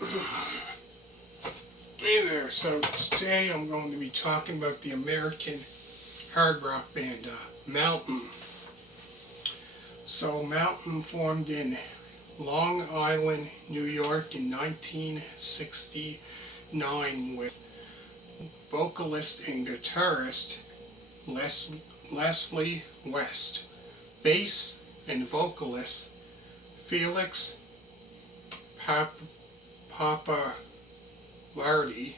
Hey there, so today I'm going to be talking about the American hard rock band Mountain. So Mountain formed in Long Island, New York in 1969 with vocalist and guitarist Leslie West, bass and vocalist Felix Pap- Papa Lardy,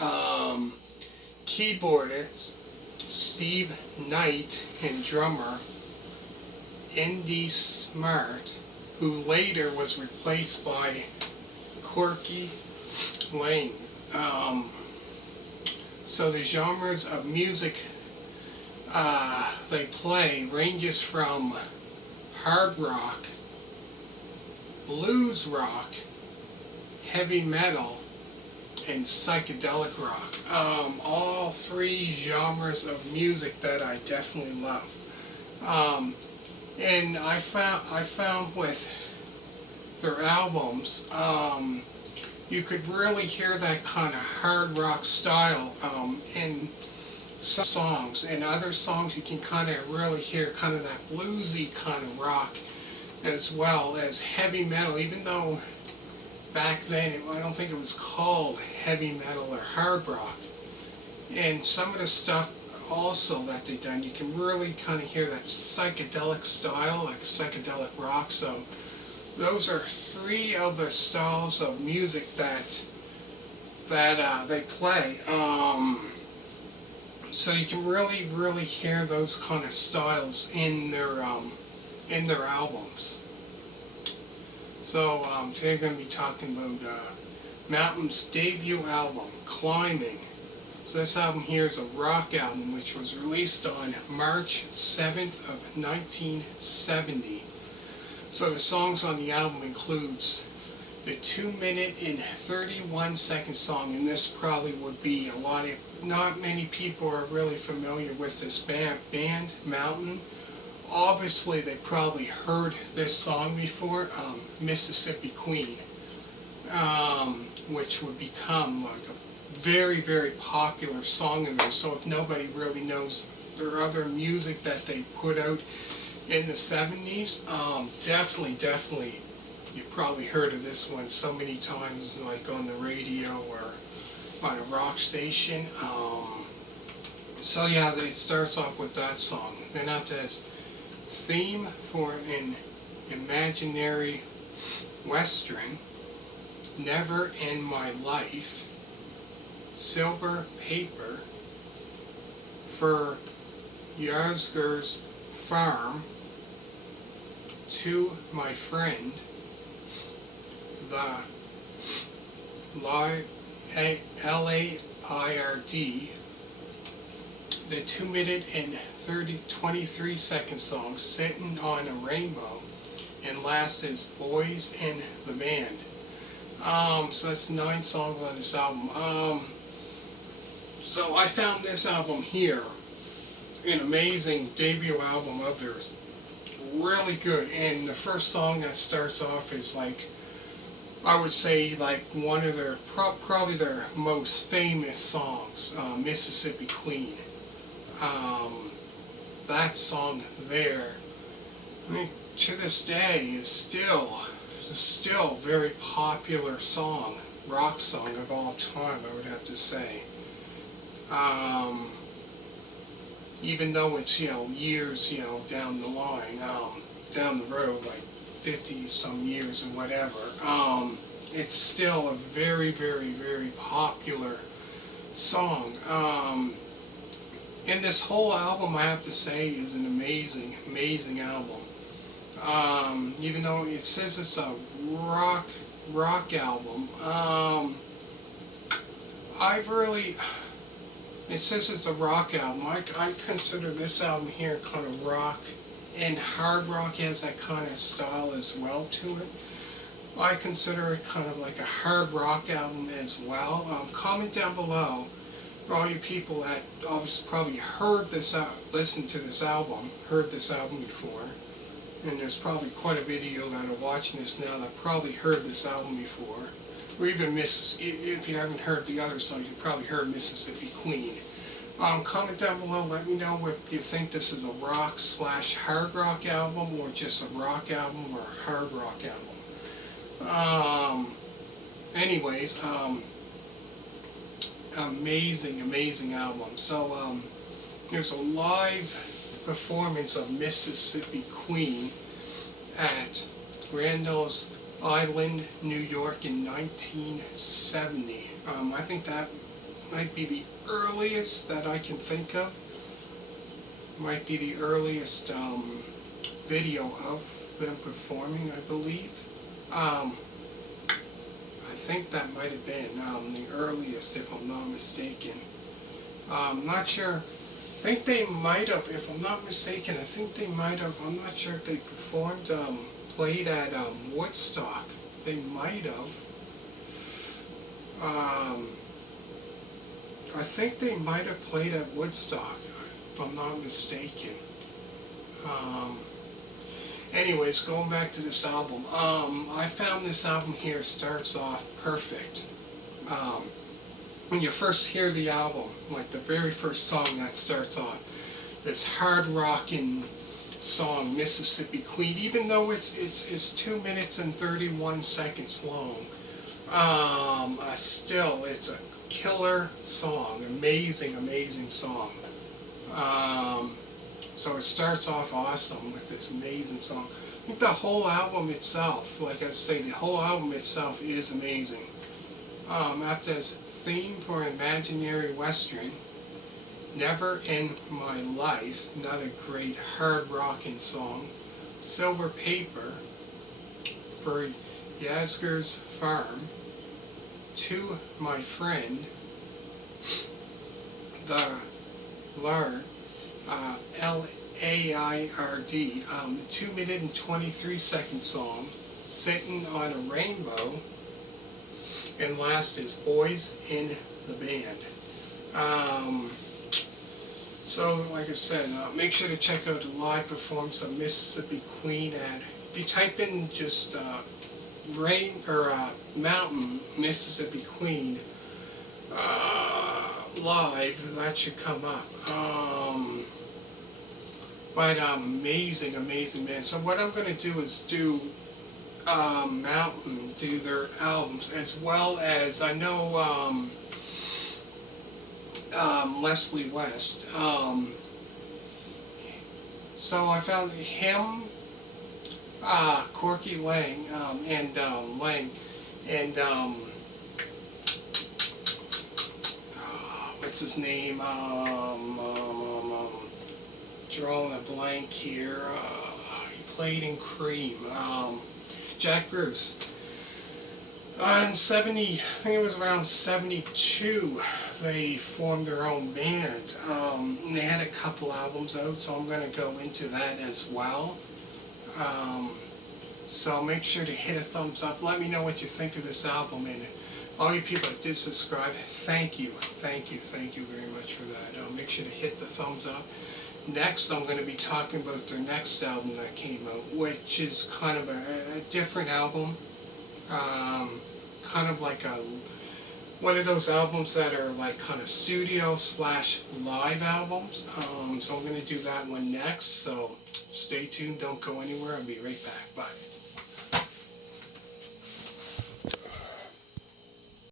um, keyboardist Steve Knight, and drummer Andy Smart, who later was replaced by Corky Lane. So the genres of music they play ranges from hard rock, blues rock, heavy metal, and psychedelic rock. All three genres of music that I definitely love. And I found with their albums, you could really hear that kind of hard rock style in some songs. And other songs you can kind of really hear kind of that bluesy kind of rock, as well as heavy metal, even though back then I don't think it was called heavy metal or hard rock. And some of the stuff also that they done, you can really kind of hear that psychedelic style, like a psychedelic rock. So those are three of the styles of music that they play. So you can really hear those kind of styles in their albums. So today I'm going to be talking about Mountain's debut album, Climbing. So this album here is a rock album which was released on March 7th of 1970. So the songs on the album includes the 2-minute and 31-second song, and this probably would be not many people are really familiar with this band Mountain. Obviously they probably heard this song before, Mississippi Queen, which would become like a very popular song in there. So if nobody really knows their other music that they put out in the 70s, definitely you probably heard of this one so many times, like on the radio or on a rock station. So yeah, it starts off with that song. Then after this, theme for an imaginary western, Never in My Life, Silver Paper, for Yasgur's Farm, To My Friend, the Laird, the 2-minute and 23-second song, Sittin on a Rainbow, and last is Boys in the Band. So that's 9 songs on this album. So I found this album here an amazing debut album of theirs. Really good. And the first song that starts off is like, I would say like one of their, probably their most famous songs, Mississippi Queen. That song there, I mean, to this day is still very popular song, rock song of all time, I would have to say. Even though it's, years, down the line, down the road, like 50 some years and whatever, it's still a very popular song. And this whole album, I have to say, is an amazing album. Even though it says it's a rock album, it says it's a rock album. I consider this album here kind of rock, and hard rock has that kind of style as well to it. I consider it kind of like a hard rock album as well. Comment down below for all you people that obviously probably heard this, listened to this album, heard this album before. and there's probably quite a video that are watching this now that probably heard this album before, or even if you haven't heard the other songs, you probably heard Mississippi Queen. Comment down below, let me know if you think this is a rock / hard rock album, or just a rock album or a hard rock album. Anyways, amazing album. So there's a live performance of Mississippi Queen at Randall's Island, New York in 1970. I think that might be the earliest that I can think of. Might be the earliest video of them performing, I believe. I think that might have been the earliest, if I'm not mistaken. Not sure. I think they might have, if I'm not mistaken, I think they might have, I'm not sure if they performed, played at Woodstock. They might have. I think they might have played at Woodstock, if I'm not mistaken. Anyways, going back to this album, I found this album here starts off perfect. When you first hear the album, like the very first song that starts off, this hard rocking song, Mississippi Queen, even though it's 2 minutes and 31 seconds long, still it's a killer song, amazing song. So it starts off awesome with this amazing song. I think the whole album itself, like I say, the whole album itself is amazing. After this theme for Imaginary Western, Never in My Life, another great hard rocking song. Silver Paper for Yasgur's Farm. To My Friend, the Laird, Laird, the 2 minute and 23 second song, Sittin on a Rainbow, and last is Boys in the Band. So, like I said, make sure to check out the live performance of Mississippi Queen at, if you type in just Mountain Mississippi Queen live, that should come up. But amazing man. So what I'm going to do is do Mountain, do their albums, as well as I know Leslie West. So I found him, Corky Lang, and what's his name? Drawing a blank here. He played in Cream. Jack Bruce. In 70, I think it was around 72, they formed their own band. And they had a couple albums out, so I'm going to go into that as well. So make sure to hit a thumbs up. Let me know what you think of this album, and all you people that did subscribe, thank you very much for that. Make sure to hit the thumbs up. Next, I'm going to be talking about their next album that came out, which is kind of a different album. Kind of like one of those albums that are like kind of studio / live albums. So I'm going to do that one next. So stay tuned, don't go anywhere, I'll be right back. Bye.